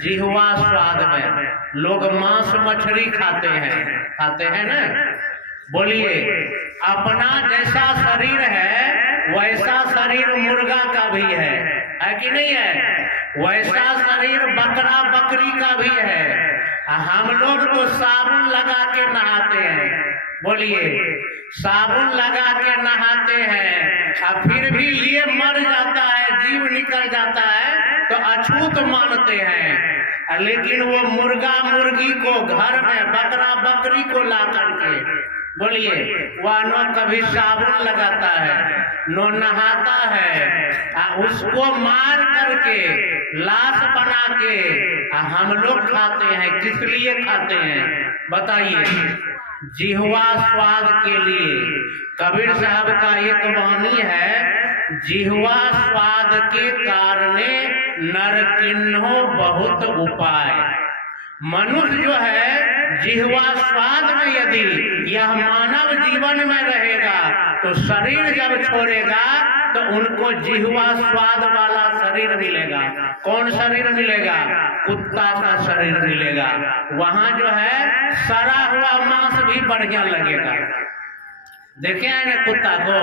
जिह्वा स्वाद में। लोग मांस मछली खाते हैं ना। बोलिए, अपना जैसा शरीर है वैसा शरीर मुर्गा का भी है कि नहीं है? वैसा शरीर बकरा बकरी का भी है। हम लोग तो साबुन लगा के नहाते हैं। बोलिए, साबुन लगा के नहाते हैं और फिर भी ये मर जाता है, जीव निकल जाता है तो अछूत मानते हैं। लेकिन वो मुर्गा मुर्गी को घर में, बकरा बकरी को ला करके, बोलिए, वह न कभी साबुन लगाता है न नहाता है, उसको मार करके लाश बना के हम लोग खाते हैं। किस लिए खाते हैं बताइए? जिह्वा स्वाद के लिए। कबीर साहब का एक वाणी है, जिह्वा स्वाद के कारणे नर किन्हो बहुत उपाय। मनुष्य जो है जिह्वा स्वाद में यदि यह मानव जीवन में रहेगा तो शरीर जब छोड़ेगा तो उनको जिह्वा स्वाद वाला शरीर मिलेगा। कौन शरीर मिलेगा? कुत्ता का शरीर मिलेगा। वहां जो है सड़ा हुआ मांस भी बढ़िया लगेगा। देखे हैं ना कुत्ता को?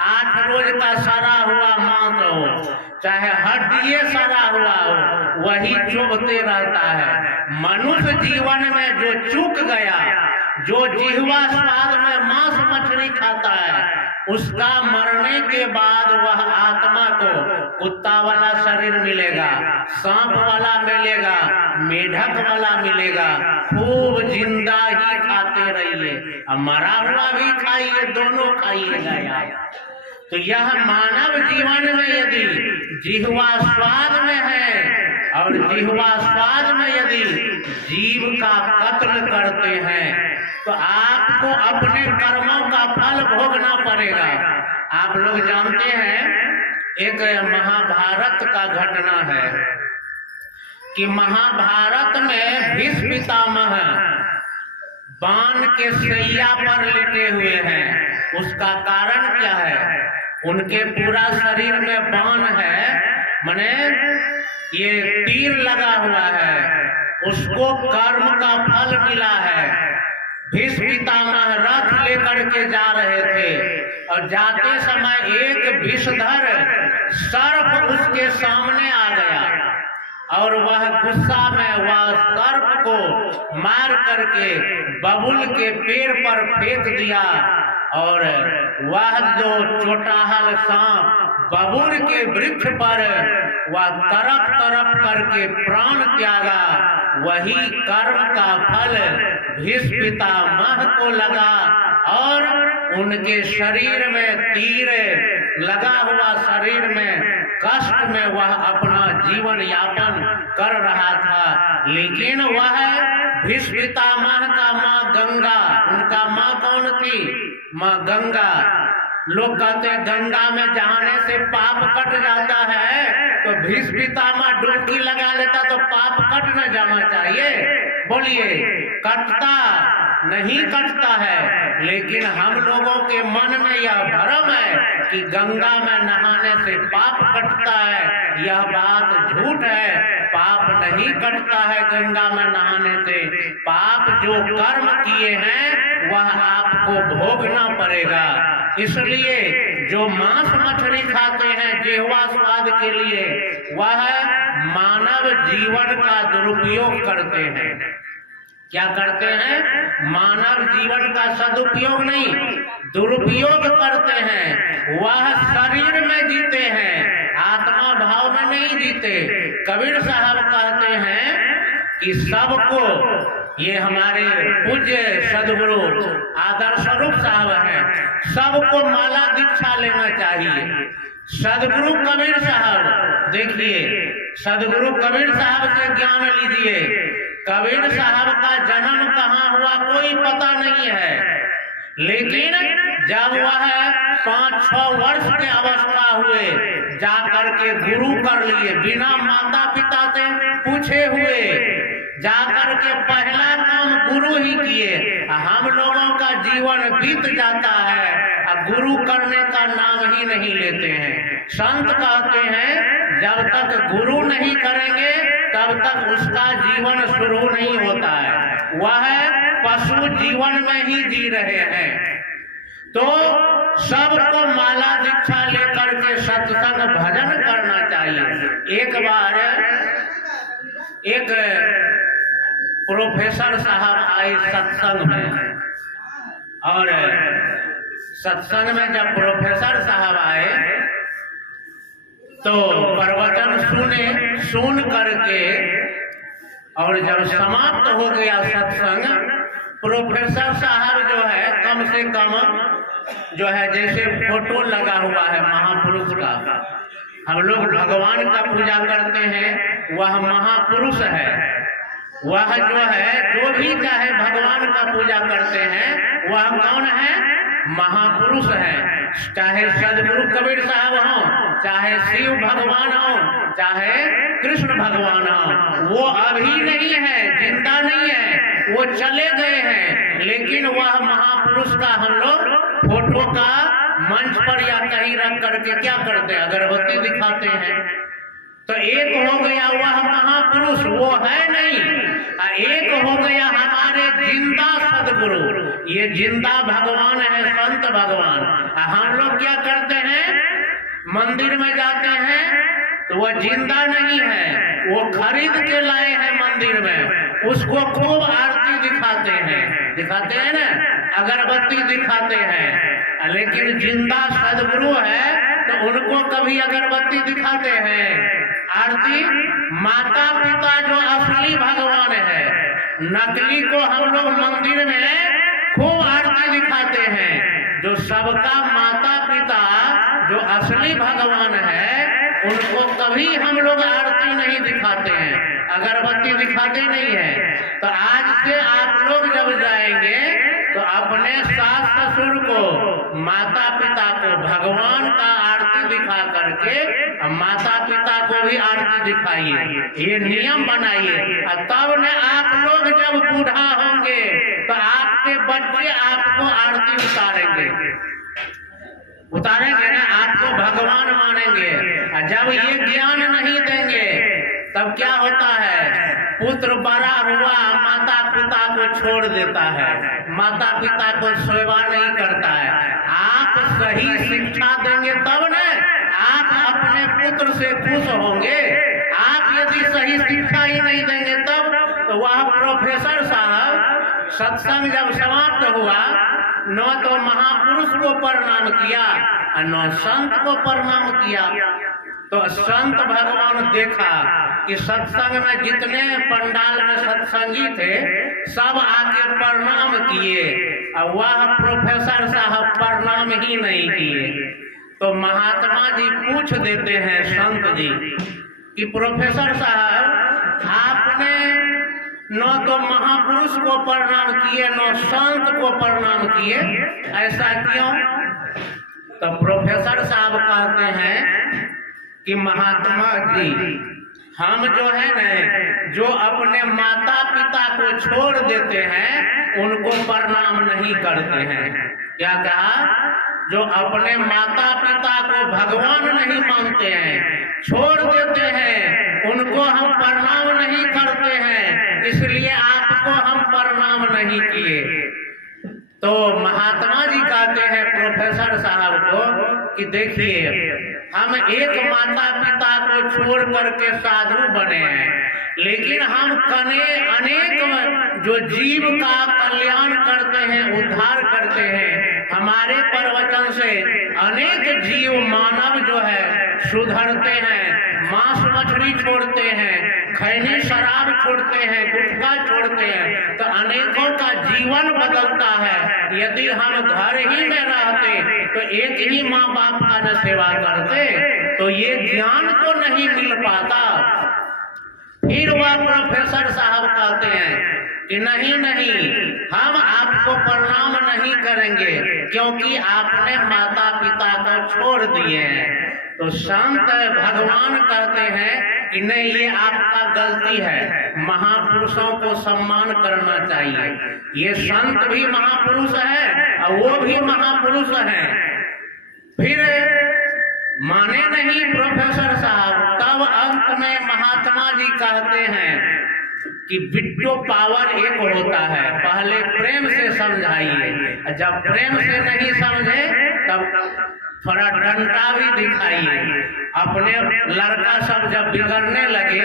8 रोज का सड़ा हुआ मांस हो, चाहे हड्डिये सड़ा हुआ हो, वही चुभते रहता है। मनुष्य जीवन में जो चूक गया, जो जिह्वा स्वाद में मांस मछली खाता है, उसका मरने के बाद वह आत्मा को कुत्ता वाला शरीर मिलेगा, सांप वाला मिलेगा, मेढक वाला मिलेगा। खूब जिंदा ही खाते रहिए, मरा हुआ भी खाइए, दोनों खाइएगा यार। तो यह मानव जीवन में यदि जिह्वा स्वाद में है और जिह्वा स्वाद में यदि जीव का कत्ल करते हैं तो आपको अपने कर्मों का फल भोगना पड़ेगा। आप लोग जानते हैं, एक महाभारत का घटना है कि महाभारत में भीष्म पितामह बाण के सैया पर लेटे हुए हैं। उसका कारण क्या है? उनके पूरा शरीर में बाण है, माने ये तीर लगा हुआ है, उसको कर्म का फल मिला है। भीष्म पितामह रथ लेकर के जा रहे थे और जाते समय एक विषधर सर्प उसके सामने आ गया और वह गुस्सा में वह सर्प को मार करके बबुल के पेड़ पर फेंक दिया और वह जो चोटाहल सांप बबुल के वृक्ष पर वह तरफ तरफ करके प्राण त्यागा। वही कर्म का फल भीष्म पितामह को लगा और उनके शरीर में तीर लगा हुआ, शरीर में कष्ट में वह अपना जीवन यापन कर रहा था। लेकिन वह भीष्म पितामह का माँ गंगा, उनका माँ कौन थी? माँ गंगा। लोग कहते हैं गंगा में जाने से पाप कट जाता है, तो भीष्म पितामह डुबकी लगा लेता तो पाप कट न जाना चाहिए। बोलिए, कटता नहीं कटता है, लेकिन हम लोगों के मन में यह भ्रम है कि गंगा में नहाने से पाप कटता है। यह बात झूठ है। पाप नहीं कटता है गंगा में नहाने से। पाप जो कर्म किए हैं वह आपको भोगना पड़ेगा। इसलिए जो मांस मछली खाते हैं जिह्वा स्वाद के लिए, वह मानव जीवन का दुरुपयोग करते हैं। क्या करते हैं? मानव जीवन का सदुपयोग नहीं, दुरुपयोग करते हैं। वह शरीर में जीते हैं, आत्मा भाव में नहीं जीते। कबीर साहब कहते हैं कि सबको, ये हमारे पूज्य सदगुरु आदर्श रूप साहब हैं, सबको माला दीक्षा लेना चाहिए। सदगुरु कबीर साहब, देखिए सदगुरु कबीर साहब से ज्ञान लीजिए। कबीर साहब का जन्म कहाँ हुआ कोई पता नहीं है, लेकिन जब वह 5-6 वर्ष के अवस्था हुए, जाकर के गुरु कर लिए, बिना माता पिता से पूछे हुए, जाकर के पहला काम गुरु ही किए। हम लोगों का जीवन बीत जाता है, गुरु करने का नाम ही नहीं लेते हैं। संत कहते हैं जब तक गुरु नहीं करेंगे तब तक उसका जीवन शुरू नहीं होता है, वह पशु जीवन में ही जी रहे हैं। तो सबको माला दीक्षा लेकर के सत्संग भजन करना चाहिए। एक बार एक प्रोफेसर साहब आए सत्संग में, और सत्संग में जब प्रोफेसर साहब आए तो प्रवचन सुन करके, और जब समाप्त हो गया सत्संग, प्रोफेसर साहब जो है कम से कम जो है, जैसे फोटो लगा हुआ है महापुरुष का, हम लोग भगवान का पूजा करते हैं, वह महापुरुष है, वह जो है जो भी चाहे भगवान का पूजा करते हैं, वह कौन है? महापुरुष है। चाहे सदगुरु कबीर साहब हो, चाहे शिव भगवान हो, चाहे कृष्ण भगवान हो, वो अभी नहीं है, जिंदा नहीं है, वो चले गए हैं, लेकिन वह महापुरुष का हम लोग फोटो का मंच पर या कहीं रख करके क्या करते हैं? अगरबत्ती दिखाते हैं। तो एक हो गया वह महापुरुष, वो है नहीं। एक हो गया हमारे जिंदा सदगुरु, ये जिंदा भगवान है, संत भगवान। हम लोग क्या करते हैं? मंदिर में जाते हैं तो वह जिंदा नहीं है, वो खरीद के लाए हैं मंदिर में, उसको खूब आरती दिखाते हैं ना, अगरबत्ती दिखाते हैं, लेकिन जिंदा सदगुरु है तो उनको कभी अगरबत्ती दिखाते हैं, आरती? माता पिता जो असली भगवान है, नकली को हम लोग मंदिर में खूब आरती दिखाते हैं। जो सबका माता पिता जो असली भगवान है, उनको कभी हम लोग आरती नहीं दिखाते हैं, अगरबत्ती दिखाते नहीं है। तो आज से आप लोग जब जाएंगे तो अपने सास ससुर को, माता पिता को भगवान का आरती दिखा करके माता पिता को भी आरती दिखाइए, ये नियम बनाइए। तब न आप लोग जब बूढ़ा होंगे तो आपके बच्चे आपको आरती उतारेंगे ना, आपको भगवान मानेंगे। जब ये ज्ञान नहीं देंगे तब क्या होता है? पुत्र बड़ा हुआ माता पिता को छोड़ देता है, माता पिता को सेवा नहीं करता है। आप सही शिक्षा देंगे तब न आप अपने पुत्र से खुश होंगे। आप यदि सही शिक्षा ही नहीं देंगे तब तो वह प्रोफेसर साहब सत्संग जब समाप्त हुआ, न तो महापुरुष को प्रणाम किया और न संत को प्रणाम किया। तो संत भगवान देखा कि सत्संग में जितने पंडाल में सत्संगी थे सब आके प्रणाम किए, और वह प्रोफेसर साहब प्रणाम ही नहीं किए। तो महात्मा जी पूछ देते हैं संत जी कि प्रोफेसर साहब आपने न तो महापुरुष को प्रणाम किए, न संत को प्रणाम किए, ऐसा क्यों? तो प्रोफेसर साहब कहते हैं कि महात्मा जी, हम जो है न, जो अपने माता पिता को छोड़ देते हैं उनको प्रणाम नहीं करते हैं। क्या कहा? जो अपने माता पिता को भगवान नहीं मानते हैं, छोड़ देते हैं, उनको हम प्रणाम नहीं करते हैं, इसलिए आपको हम प्रणाम नहीं किए। तो महात्मा जी कहते हैं प्रोफेसर साहब को कि देखिए, हम एक माता पिता को छोड़ करके साधु बने हैं, लेकिन हम अनेक जो जीव का कल्याण करते हैं, उद्धार करते हैं, हमारे प्रवचन से अनेक जीव मानव जो है सुधरते हैं, मांस मछली छोड़ते हैं, खैनी शराब छोड़ते हैं, गुटखा छोड़ते हैं, तो अनेकों का जीवन बदलता है। यदि हम घर ही में रहते तो एक ही माँ बाप का न सेवा करते तो ये ज्ञान तो नहीं मिल पाता। फिर वह प्रोफेसर साहब कहते हैं कि नहीं, हम आपको प्रणाम नहीं करेंगे क्योंकि आपने माता पिता को छोड़ दिए हैं। तो संत भगवान कहते हैं कि नहीं, ये आपका गलती है, महापुरुषों को सम्मान करना चाहिए। ये संत भी महापुरुष है और वो भी महापुरुष है। फिर माने नहीं प्रोफेसर साहब। तब अंत में महात्मा जी कहते हैं कि बिट्टो पावर एक होता है, पहले प्रेम से समझाइए, जब प्रेम से नहीं समझे तब थोड़ा डंडा भी दिखाइए। अपने लड़का सब जब बिगड़ने लगे,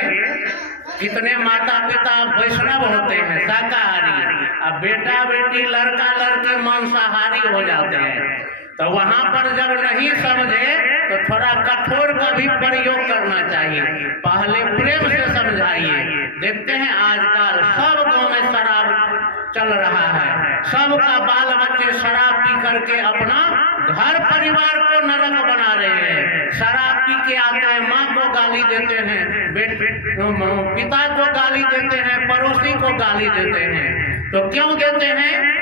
कितने माता पिता वैष्णव होते हैं शाकाहारी, अब बेटा बेटी लड़का लड़की मांसाहारी हो जाते हैं, तो वहां पर जब नहीं समझे तो थोड़ा कठोर का भी प्रयोग करना चाहिए, पहले प्रेम से समझाइए। देखते हैं आजकल सब गांव में शराब चल रहा है, सबका बाल बच्चे शराब पी करके अपना घर परिवार को नरक बना रहे हैं। शराब पी के आते हैं, माँ को गाली देते हैं, पिता को गाली देते हैं, पड़ोसी को गाली देते हैं। तो क्यों देते हैं?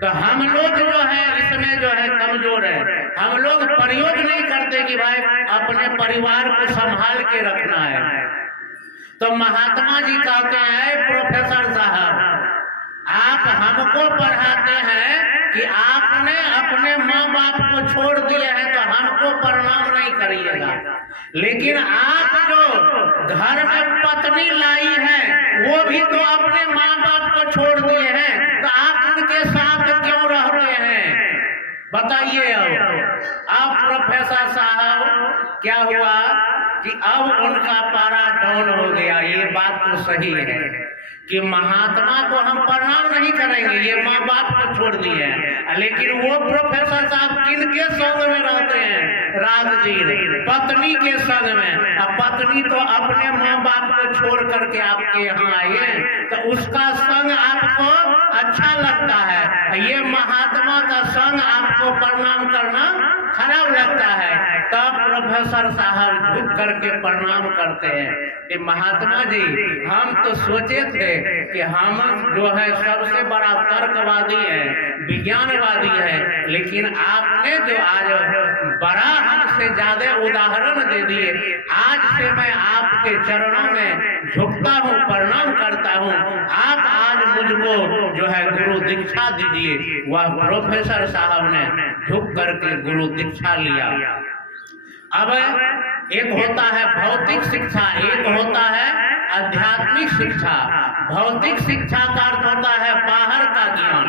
तो हम लोग जो है इसमें जो है कमजोर है, हम लोग प्रयोग नहीं करते कि भाई अपने परिवार को संभाल के रखना है। तो महात्मा जी कहते हैं प्रोफेसर साहब, आप हमको पढ़ाते हैं कि आपने अपने माँ बाप को छोड़ दिया है तो हमको प्रणाम नहीं करिएगा, लेकिन आप जो घर में पत्नी लाई है वो भी तो अपने माँ बाप को छोड़ दिए हैं, तो आप उनके साथ क्यों रहते हैं? बताइए। अब प्रोफेसर साहब क्या हुआ कि अब उनका पारा डाउन हो गया। ये बात तो सही है कि महात्मा को हम प्रणाम नहीं करेंगे, ये माँ बाप को छोड़ दिए हैं, लेकिन वो प्रोफेसर साहब किनके संग में रहते हैं? राजगीर पत्नी के संग में। अब पत्नी तो अपने माँ बाप को छोड़ करके आपके यहाँ आई है, तो उसका संग आपको अच्छा लगता है, ये महात्मा का संग आपको प्रणाम करना खराब लगता है। तब प्रोफेसर साहब झुक करके प्रणाम करते हैं कि महात्मा जी, हम तो सोचे थे कि हम जो है सबसे बड़ा तर्कवादी है, विज्ञानवादी है, लेकिन आपने जो आज बड़ा हमसे ज्यादा उदाहरण दे दिए। आज से मैं आपके चरणों में झुकता हूँ, प्रणाम करता हूँ, आप आज मुझको जो है गुरु दीक्षा दीजिए। वह प्रोफेसर साहब ने झुक करके गुरु दीक्षा लिया। अब एक होता है भौतिक शिक्षा, एक होता है आध्यात्मिक शिक्षा। भौतिक शिक्षा का अर्थ होता है बाहर का ज्ञान,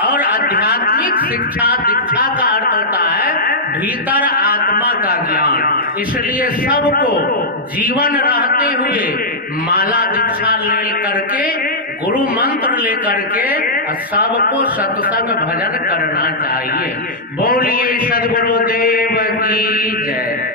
और आध्यात्मिक शिक्षा दीक्षा का अर्थ होता है भीतर आत्मा का ज्ञान। इसलिए सबको जीवन रहते हुए माला दीक्षा ले करके, गुरु मंत्र ले करके सबको सत्संग भजन करना चाहिए। बोलिए सद्गुरुदेव की जय।